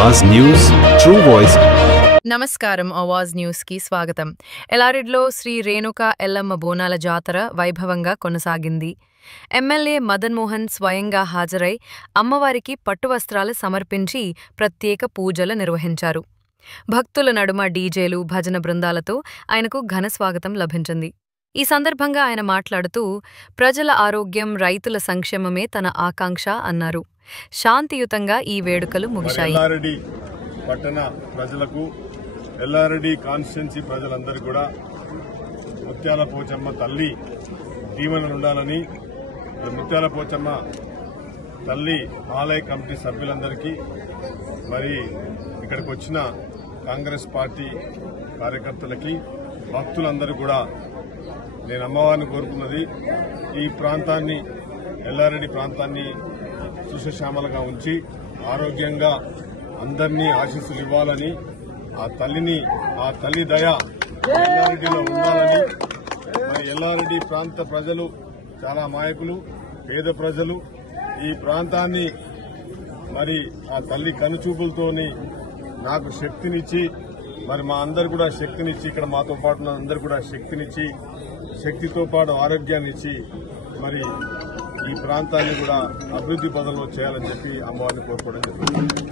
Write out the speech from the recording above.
Awaaz news true voice. నమస్కారం. Awaaz news కి స్వాగతం. ఎల్లారెడ్డిలో శ్రీ రేణుకా ఎల్లమ్మ బోనాల జాతర వైభవంగా కొనసాగింది. ఎమ్మెల్యే మదన్ మోహన్ స్వయంగా హాజరై అమ్మవారికి పట్టు వస్త్రాలు సమర్పించి ప్రత్యేక పూజలు నిర్వహించారు. భక్తుల నడుమ డీజేలు, భజన బృందాలతో ఆయనకు ఘన స్వాగతం లభించింది. ఈ సందర్భంగా ఆయన మాట్లాడుతూ ప్రజల ఆరోగ్యం, రైతుల సంక్షేమమే తన ఆకాంక్ష అన్నారు. శాంతియుతంగా ఈ వేడుకలు ముగిశాయి. ఎల్లారెడ్డి పట్టణ ప్రజలకు, ఎల్లారెడ్డి కాన్స్టిట్యున్సీ ప్రజలందరూ కూడా ముత్యాల పోచమ్మ తల్లి దీవెనలు ఉండాలని, ముత్యాల పోచమ్మ తల్లి ఆలయ కమిటీ సభ్యులందరికీ, మరి ఇక్కడికి వచ్చిన కాంగ్రెస్ పార్టీ కార్యకర్తలకి, భక్తులందరూ కూడా నేను అమ్మవారిని కోరుకున్నది ఈ ప్రాంతాన్ని, ఎల్లారెడ్డి ప్రాంతాన్ని సుశశ్యామలంగా ఉంచి ఆరోగ్యంగా అందరినీ ఆశీస్సులు ఇవ్వాలని, ఆ తల్లి దయ ఎల్లారెడ్డిలో ఉండాలని. మరి ఎల్లారెడ్డి ప్రాంత ప్రజలు చాలా అమాయకులు, పేద ప్రజలు. ఈ ప్రాంతాన్ని మరి ఆ తల్లి కనుచూపులతోని నాకు శక్తినిచ్చి, మరి మా అందరు కూడా శక్తినిచ్చి, ఇక్కడ మాతో పాటు ఉన్న అందరు కూడా శక్తినిచ్చి, శక్తితో పాటు ఆరోగ్యాన్ని ఇచ్చి, మరి ఈ ప్రాంతాన్ని కూడా అభివృద్ది పదంలో చేయాలని చెప్పి అమ్మవారిని కోరుకోవడం జరిగింది.